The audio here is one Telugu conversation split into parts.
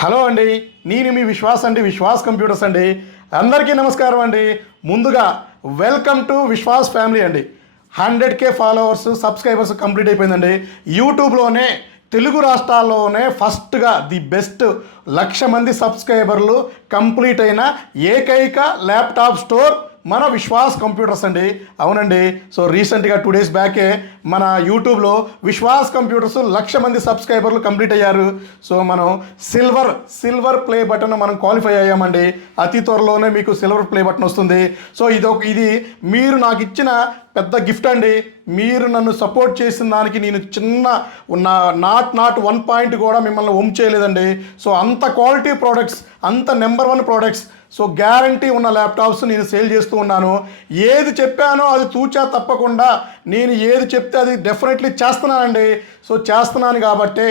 హలో అండి, నేను మీ విశ్వాస్ అండి, విశ్వాస్ కంప్యూటర్స్ అండి. అందరికీ నమస్కారం అండి. ముందుగా వెల్కమ్ టు విశ్వాస్ ఫ్యామిలీ అండి. 100K ఫాలోవర్స్ సబ్స్క్రైబర్స్ కంప్లీట్ అయిపోయిందండి. యూట్యూబ్లోనే తెలుగు రాష్ట్రాల్లోనే ఫస్ట్గా ది బెస్ట్ 1,00,000 మంది సబ్స్క్రైబర్లు కంప్లీట్ అయిన ఏకైక ల్యాప్టాప్ స్టోర్ మన విశ్వాస్ కంప్యూటర్స్ అండి. అవునండి, సో రీసెంట్గా 2 days బ్యాకే మన యూట్యూబ్లో విశ్వాస్ కంప్యూటర్స్ 1,00,000 మంది సబ్స్క్రైబర్లు కంప్లీట్ అయ్యారు. సో మనం సిల్వర్ ప్లే బటన్ మనం క్వాలిఫై అయ్యామండి. అతి త్వరలోనే మీకు సిల్వర్ ప్లే బటన్ వస్తుంది. సో ఇది మీరు నాకు ఇచ్చిన పెద్ద గిఫ్ట్ అండి. మీరు నన్ను సపోర్ట్ చేసిన దానికి నేను చిన్న నాట్ 1 పాయింట్ కూడా మిమ్మల్ని చేయలేదండి. సో అంత క్వాలిటీ ప్రోడక్ట్స్, అంత నెంబర్ 1 ప్రోడక్ట్స్, సో గ్యారంటీ ఉన్న ల్యాప్టాప్స్ నేను సేల్ చేస్తూ ఉన్నాను. ఏది చెప్పానో అది తూచా తప్పకుండా నేను ఏది చెప్తే అది డెఫినెట్లీ చేస్తున్నానండి. సో చేస్తున్నాను కాబట్టి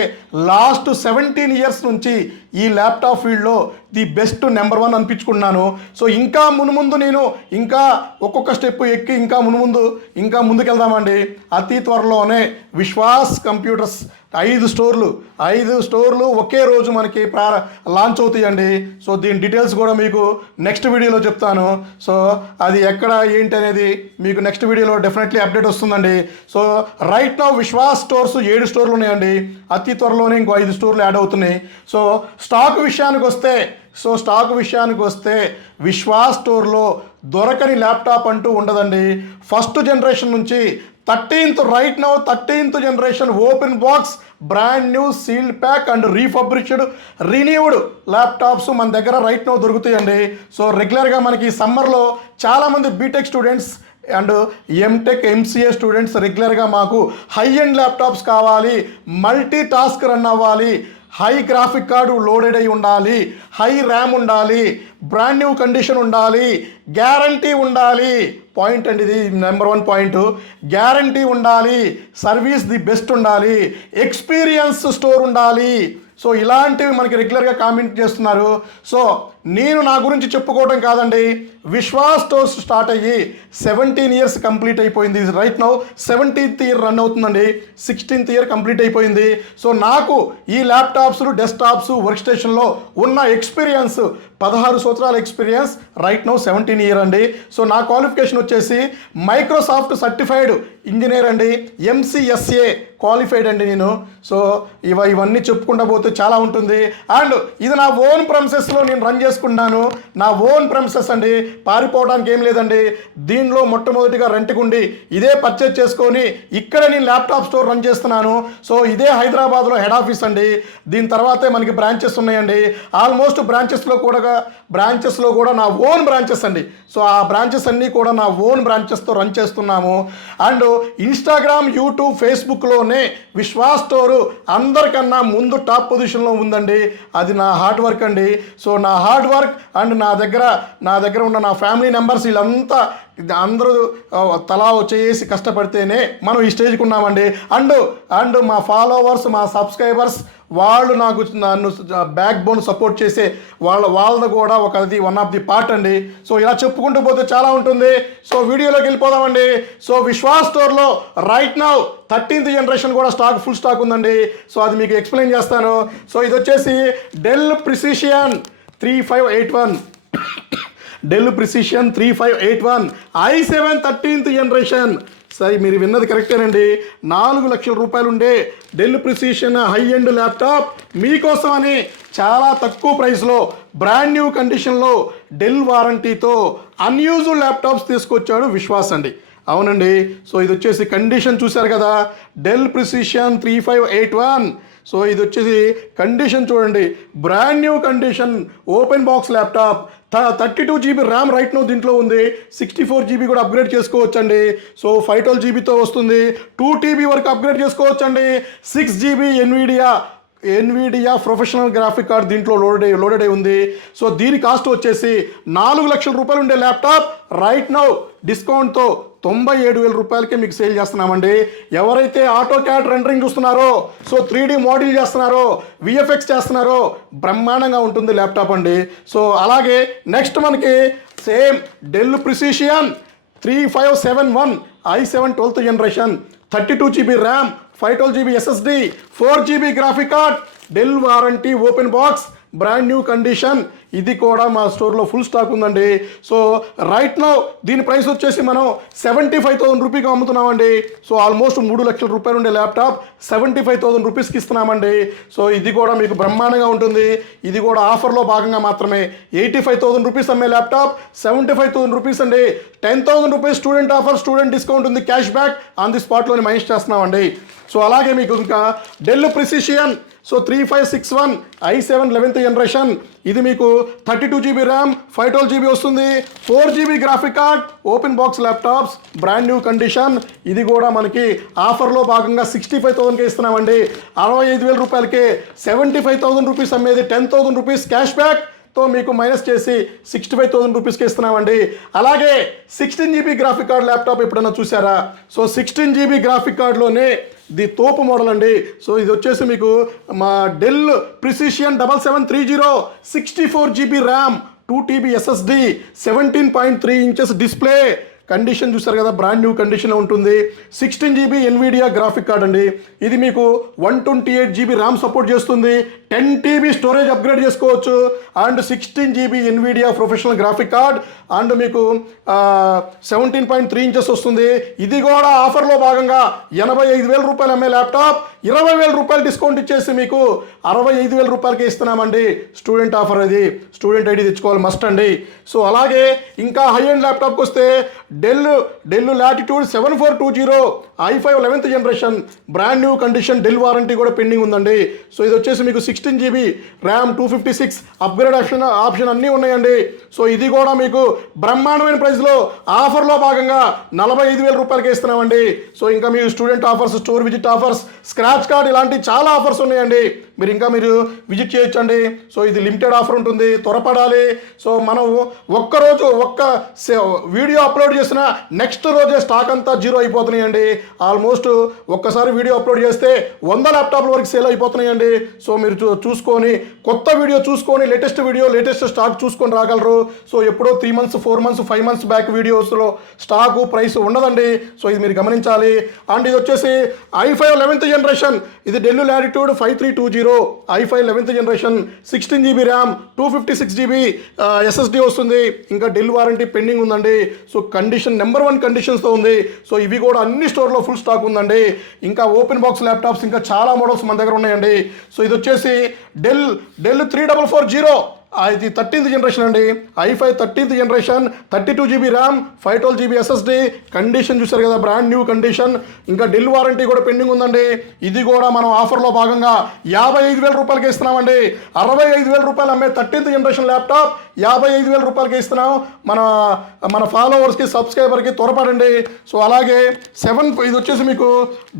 లాస్ట్ 17 years నుంచి ఈ ల్యాప్టాప్ ఫీల్డ్లో ది బెస్ట్ నెంబర్ 1 అనిపించుకున్నాను. సో ఇంకా మునుముందు నేను ఇంకా ఒక్కొక్క స్టెప్ ఎక్కి ఇంకా ముందుకెళ్దామండి. అతి త్వరలోనే విశ్వాస్ కంప్యూటర్స్ 5 స్టోర్లు ఒకే రోజు మనకి లాంచ్ అవుతాయండి. సో దీని డీటెయిల్స్ కూడా మీకు నెక్స్ట్ వీడియోలో చెప్తాను. సో అది ఎక్కడ ఏంటి అనేది మీకు నెక్స్ట్ వీడియోలో డెఫినెట్లీ అప్డేట్ వస్తుందండి. So right now Vishwas stores 7 స్టోర్లు ఉన్నాయండి. అతి త్వరలోనే ఇంకో 5 స్టోర్లు యాడ్ అవుతున్నాయి. సో స్టాక్ విషయానికి వస్తే విశ్వాస్ స్టోర్లో దొరకని ల్యాప్టాప్ అంటూ ఉండదండి. ఫస్ట్ జనరేషన్ నుంచి 13th generation open box brand new sealed pack and renewed laptops మన దగ్గర రైట్ నౌ దొరుకుతాయండి. సో రెగ్యులర్గా మనకి సమ్మర్లో చాలామంది B Tech students and M Tech MCA students రెగ్యులర్గా మాకు హై ఎండ్ ల్యాప్టాప్స్ కావాలి, మల్టీ టాస్క్ రన్ అవ్వాలి, హై గ్రాఫిక్ కార్డు లోడెడ్ అయి ఉండాలి, హై ర్యామ్ ఉండాలి, బ్రాండ్ న్యూ కండిషన్ ఉండాలి, గ్యారంటీ ఉండాలి. పాయింట్ అండి, ఇది నెంబర్ 1 పాయింట్. గ్యారంటీ ఉండాలి, సర్వీస్ ది బెస్ట్ ఉండాలి, ఎక్స్పీరియన్స్ స్టోర్ ఉండాలి. సో ఇలాంటివి మనకి రెగ్యులర్గా కామెంట్ చేస్తున్నారు. సో నేను నా గురించి చెప్పుకోవడం కాదండి. విశ్వాస్ స్టోర్స్ స్టార్ట్ అయ్యి 17 years కంప్లీట్ అయిపోయింది. Right now 17th year run అవుతుందండి. 16th year కంప్లీట్ అయిపోయింది. సో నాకు ఈ ల్యాప్టాప్స్, డెస్క్టాప్స్, వర్క్ స్టేషన్లో ఉన్న ఎక్స్పీరియన్స్ 16 సంవత్సరాల ఎక్స్పీరియన్స్. రైట్ నౌ 17 year అండి. సో నా క్వాలిఫికేషన్ వచ్చేసి మైక్రోసాఫ్ట్ సర్టిఫైడ్ ఇంజనీర్ అండి, MCSA క్వాలిఫైడ్ అండి నేను. సో ఇవన్నీ చెప్పుకుంటూ పోతే చాలా ఉంటుంది. అండ్ ఇది నా ఓన్ ప్రెమిసెస్లో నేను రన్ చేసుకున్నాను. నా ఓన్ ప్రెమిసెస్ అండి, పారిపోవడానికి ఏం లేదండి. దీనిలో మొట్టమొదటిగా రెంట్కి ఉండి ఇదే పర్చేజ్ చేసుకొని ఇక్కడ నేను ల్యాప్టాప్ స్టోర్ రన్ చేస్తున్నాను. సో ఇదే హైదరాబాద్లో హెడ్ ఆఫీస్ అండి. దీని తర్వాతే మనకి బ్రాంచెస్ ఉన్నాయండి. ఆల్మోస్ట్ బ్రాంచెస్లో కూడా నా ఓన్ బ్రాంచెస్ అండి. సో ఆ బ్రాంచెస్ అన్నీ కూడా నా ఓన్ బ్రాంచెస్తో రన్ చేస్తున్నాము. అండ్ ఇన్స్టాగ్రామ్, యూట్యూబ్, ఫేస్బుక్లోనే విశ్వాస్ స్టోరు అందరికన్నా ముందు టాప్ పొజిషన్లో ఉందండి. అది నా హార్డ్ వర్క్ అండి. సో నా హార్డ్ వర్క్ అండ్ నా దగ్గర ఉన్న నా ఫ్యామిలీ మెంబర్స్ వీళ్ళంతా అందరూ తలా చేసి కష్టపడితేనే మనం ఈ స్టేజ్కి ఉన్నామండి. అండ్ మా ఫాలోవర్స్, మా సబ్స్క్రైబర్స్ వాళ్ళు నన్ను బ్యాక్ బోన్ సపోర్ట్ చేసే వాళ్ళది కూడా అది 1 of the పార్ట్ అండి. సో ఇలా చెప్పుకుంటూ పోతే చాలా ఉంటుంది. సో వీడియోలోకి వెళ్ళిపోదామండి. సో విశ్వాస్ స్టోర్లో రైట్ నౌ 13th జనరేషన్ కూడా ఫుల్ స్టాక్ ఉందండి. సో అది మీకు ఎక్స్ప్లెయిన్ చేస్తాను. సో ఇది వచ్చేసి Dell Precision 3581 i7 13th generation. సరే, మీరు విన్నది కరెక్టేనండి. 4 లక్షల రూపాయలు ఉండే Dell Precision high end laptop మీకోసమని చాలా తక్కువ ప్రైస్లో బ్రాండ్ న్యూ కండిషన్లో డెల్ వారంటీతో అన్యూజ్డ్ ల్యాప్టాప్స్ తీసుకొచ్చాడు విశ్వాస్ అండి. అవునండి. సో ఇది వచ్చేసి కండిషన్ చూశారు కదా, డెల్ ప్రిసిషన్ 3581. సో ఇది వచ్చేసి కండిషన్ చూడండి, brand new condition open box laptop. 32 GB RAM right now దీంట్లో ఉంది. 64 GB కూడా అప్గ్రేడ్ చేసుకోవచ్చండి. సో 512 GBతో వస్తుంది. 2 TB వరకు అప్గ్రేడ్ చేసుకోవచ్చండి. 6 GB Nvidia professional graphic card దీంట్లో లోడెడ్ అయి ఉంది. సో దీని కాస్ట్ వచ్చేసి 4 లక్షల రూపాయలు ఉండే ల్యాప్టాప్ రైట్ నౌ డిస్కౌంట్తో 97,000 రూపాయలకే మీకు సేల్ చేస్తున్నామండి. ఎవరైతే ఆటో క్యాడ్ రెండరింగ్ చూస్తున్నారో, సో 3D మోడల్ చేస్తున్నారో, VFX చేస్తున్నారో బ్రహ్మాండంగా ఉంటుంది ల్యాప్టాప్ అండి. సో అలాగే నెక్స్ట్ మనకి same Dell Precision 3571 i7 12th generation, 32 GB RAM, 512 GB SSD, 4 GB graphic card, Dell warranty open box, brand new condition, ఇది కూడా మా స్టోర్లో ఫుల్ స్టాక్ ఉందండి. సో రైట్ నౌ దీని ప్రైస్ వచ్చేసి మనం 75,000 రూపీకి అమ్ముతున్నామండి. సో ఆల్మోస్ట్ 3 లక్షల రూపాయలు ఉండే ల్యాప్టాప్ 75,000 రూపీస్కి ఇస్తున్నామండి. సో ఇది కూడా మీకు బ్రహ్మాండంగా ఉంటుంది. ఇది కూడా ఆఫర్లో భాగంగా మాత్రమే. 85,000 రూపీస్ అమ్మే ల్యాప్టాప్ 75,000 రూపీస్ అండి. 10,000 rupees student offer, student discount ఉంది, క్యాష్ బ్యాక్ ఆన్ ది స్పాట్లోని మైనస్ చేస్తున్నామండి. సో అలాగే మీకు ఇంకా Dell Precision 3561 i7 11th generation, ఇది మీకు 32 GB ర్యామ్ 512 GB వస్తుంది, 4 GB graphic card, open box laptops, brand new condition. ఇది కూడా మనకి ఆఫర్లో భాగంగా 65,000కి ఇస్తున్నామండి. 65,000 రూపాయలకి 75,000 రూపీస్ అమ్మేది 10,000 రూపీస్ క్యాష్ బ్యాక్ తో మీకు మైనస్ చేసి 65,000 రూపీస్కి ఇస్తున్నామండి. అలాగే 16 GB గ్రాఫిక్ కార్డ్ ల్యాప్టాప్ ఎప్పుడైనా చూసారా? సో 16 GB గ్రాఫిక్ కార్డ్లోనే ది తోపు మోడల్ అండి. సో ఇది వచ్చేసి మీకు మా Dell Precision 7730 64 GB RAM 2 TB SSD 17.3 inches display, condition చూసారు కదా, బ్రాండ్ న్యూ కండిషన్లో ఉంటుంది. 16 GB ఎన్విడియా గ్రాఫిక్ కార్డ్ అండి. ఇది మీకు 128 GB ర్యామ్ సపోర్ట్ చేస్తుంది, 10 TB స్టోరేజ్ అప్గ్రేడ్ చేసుకోవచ్చు, and 16 GB Nvidia professional graphic card, and మీకు 17.3 ఇంచెస్ వస్తుంది. ఇది కూడా ఆఫర్లో భాగంగా 85,000 రూపాయలు అమ్మే ల్యాప్టాప్ 20,000 రూపాయలు డిస్కౌంట్ ఇచ్చేసి మీకు 65,000 రూపాయలకి ఇస్తున్నామండి. స్టూడెంట్ ఆఫర్, అది స్టూడెంట్ ఐడి తెచ్చుకోవాలి మస్ట్ అండి. సో అలాగే ఇంకా హై ఎండ్ ల్యాప్టాప్కి వస్తే Dell Latitude 7420 i5 11th generation, brand new condition, Dell warranty కూడా పెండింగ్ ఉందండి. సో ఇది వచ్చేసి మీకు 16 GB ర్యామ్ 256 అప్గ్రేడ్ ఆప్షన్ అన్నీ ఉన్నాయండి. సో ఇది కూడా మీకు బ్రహ్మాండమైన ప్రైస్లో ఆఫర్లో భాగంగా 45,000 రూపాయలకి ఇస్తున్నామండి. సో ఇంకా మీరు student offers, store visit offers, scratch card, ఇలాంటి చాలా ఆఫర్స్ ఉన్నాయండి. మీరు విజిట్ చేయొచ్చండి. సో ఇది లిమిటెడ్ ఆఫర్ ఉంటుంది, త్వరపడాలి. సో మనం ఒక్క వీడియో అప్లోడ్ చేసిన నెక్స్ట్ రోజే స్టాక్ అంతా జీరో అయిపోతున్నాయండి. ఆల్మోస్ట్ ఒక్కసారి వీడియో అప్లోడ్ చేస్తే 100 ల్యాప్టాప్ల వరకు సేల్ అయిపోతున్నాయండి. సో మీరు చూసుకొని కొత్త వీడియో చూసుకొని లేటెస్ట్ స్టాక్ చూసుకొని రాగలరు. సో ఎప్పుడో 3 months 4 months 5 months బ్యాక్ వీడియోస్లో స్టాకు ప్రైస్ ఉండదండి. సో ఇది మీరు గమనించాలి. అండ్ ఇది వచ్చేసి i5 11th జనరేషన్, ఇది del latitude 5320 i5 11th generation, 16 GB RAM 256 GB SSD వస్తుంది. ఇంకా డెల్ వారంటీ పెండింగ్ ఉందండి. సో కండిషన్ నెంబర్ 1 కండిషన్స్తో ఉంది. సో ఇవి కూడా అన్ని స్టోర్లో ఫుల్ స్టాక్ ఉందండి. ఇంకా ఓపెన్ బాక్స్ ల్యాప్టాప్స్ ఇంకా చాలా మోడల్స్ మన దగ్గర ఉన్నాయండి. సో ఇది వచ్చేసి డెల్ 3440, ఇది 13th జనరేషన్ అండి. i5 13th generation, 32 GB RAM 512 GB SSD, condition చూసారు కదా, బ్రాండ్ న్యూ కండిషన్. ఇంకా డెల్ వారంటీ కూడా పెండింగ్ ఉందండి. ఇది కూడా మనం ఆఫర్లో భాగంగా 55,000 రూపాయలకి ఇస్తున్నామండి. 65,000 రూపాయలు అమ్మే 13th జనరేషన్ ల్యాప్టాప్ 55,000 రూపాయలకి ఇస్తున్నాం. మన ఫాలోవర్స్కి, సబ్స్క్రైబర్కి త్వరపడండి. సో అలాగే ఇది వచ్చేసి మీకు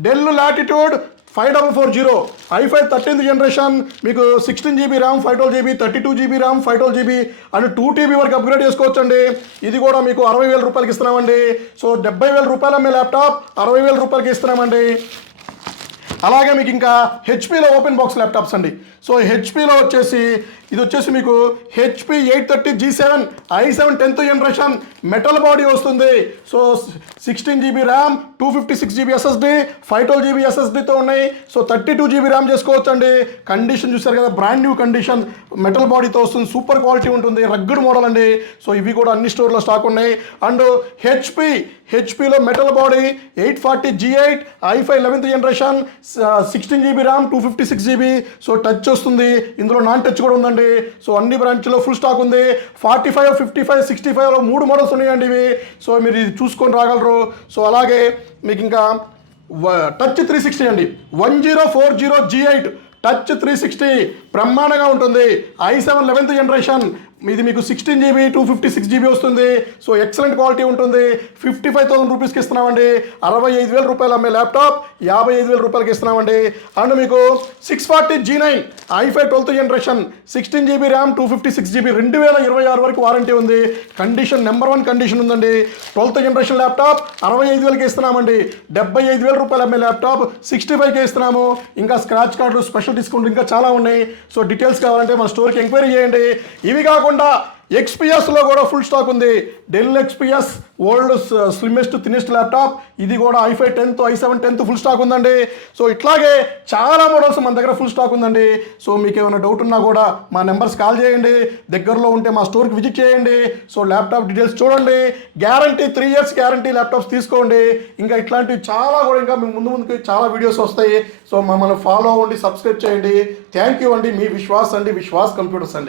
del latitude 5440 i5 13th generation, మీకు 16 GB RAM 512 GB 32 GB RAM 512 GB and 2 TB వరకు అప్గ్రేడ్ చేసుకోవచ్చండి. ఇది కూడా మీకు 60,000 రూపాయలకి ఇస్తున్నామండి. సో 70,000 రూపాయలు అమ్మే ల్యాప్టాప్ 60,000 రూపాయలకి ఇస్తున్నామండి. అలాగే మీకు ఇంకా హెచ్పీలో ఓపెన్ బాక్స్ ల్యాప్టాప్స్ అండి. సో హెచ్పీలో ఇది వచ్చేసి మీకు HP 830 G7 i7 10th generation, metal body వస్తుంది. So 16 GB RAM 256 GB SSD 512 GB SSDతో ఉన్నాయి. సో 32 GB ర్యామ్ చేసుకోవచ్చు అండి. కండిషన్ చూసారు కదా, బ్రాండ్ న్యూ కండిషన్, మెటల్ బాడీతో వస్తుంది, సూపర్ క్వాలిటీ ఉంటుంది, రగ్గడ్ మోడల్ అండి. సో ఇవి కూడా అన్ని స్టోర్లో స్టాక్ ఉన్నాయి. అండ్ హెచ్పీలో metal body 840 G8 i5 11th generation, 16 GB RAM 256 GB. So touch వస్తుంది, ఇందులో నాన్ టచ్ కూడా ఉందండి. సో అన్ని బ్రాంచ్లో ఫుల్ స్టాక్ ఉంది. 45, 55, 65లో 3 మోడల్స్ ఉన్నాయండి ఇవి. సో మీరు ఇది చూసుకొని రాగలరు. సో అలాగే మీకు ఇంకా టచ్ 360 అండి, 1040 G8 టచ్ 360 బ్రహ్మాండంగా ఉంటుంది. i7 11th జనరేషన్, ఇది మీకు 16 GB 256 GB వస్తుంది. సో ఎక్సలెంట్ క్వాలిటీ ఉంటుంది. 55,000 రూపీస్కి ఇస్తున్నామండి. 65,000 రూపాయలు అమ్మే ల్యాప్టాప్ 55,000 రూపాయలకి ఇస్తున్నామండి. అండ్ మీకు 640 G9 i5 12th generation, 16 GB RAM 256 GB 2026 వరకు వారంటీ ఉంది. కండిషన్ నెంబర్ 1 కండిషన్ ఉందండి. 12th జనరేషన్ ల్యాప్టాప్ 65,000కి ఇస్తున్నామండి. 75,000 రూపాయలు అమ్మే ల్యాప్టాప్ 65కి ఇస్తున్నాము. ఇంకా స్క్రాచ్ కార్డు, స్పెషల్ డిస్కౌంట్ ఇంకా చాలా ఉన్నాయి. సో డీటెయిల్స్ కావాలంటే మన స్టోర్కి ఎంక్వైరీ చేయండి. ఇవి కాకుండా ఎక్స్పీఎస్లో కూడా ఫుల్ స్టాక్ ఉంది. Dell XPS world slimmest thinnest laptop, ఇది కూడా i5 10th i7 10th full stock ఉందండి. సో ఇట్లాగే చాలా మోడల్స్ మన దగ్గర ఫుల్ స్టాక్ ఉందండి. సో మీకు ఏమైనా డౌట్ ఉన్నా కూడా మా నెంబర్స్ కాల్ చేయండి, దగ్గరలో ఉంటే మా స్టోర్కి విజిట్ చేయండి. సో ల్యాప్టాప్ డీటెయిల్స్ చూడండి, గ్యారంటీ 3 years గ్యారంటీ ల్యాప్టాప్స్ తీసుకోండి. ఇంకా ఇట్లాంటివి చాలా కూడా ఇంకా మేము ముందుకి చాలా వీడియోస్ వస్తాయి. సో మమ్మల్ని ఫాలో అవ్వండి, సబ్స్క్రైబ్ చేయండి. థ్యాంక్ యూ అండి. మీ విశ్వాస్ అండి, విశ్వాస్ కంప్యూటర్స్ అండి.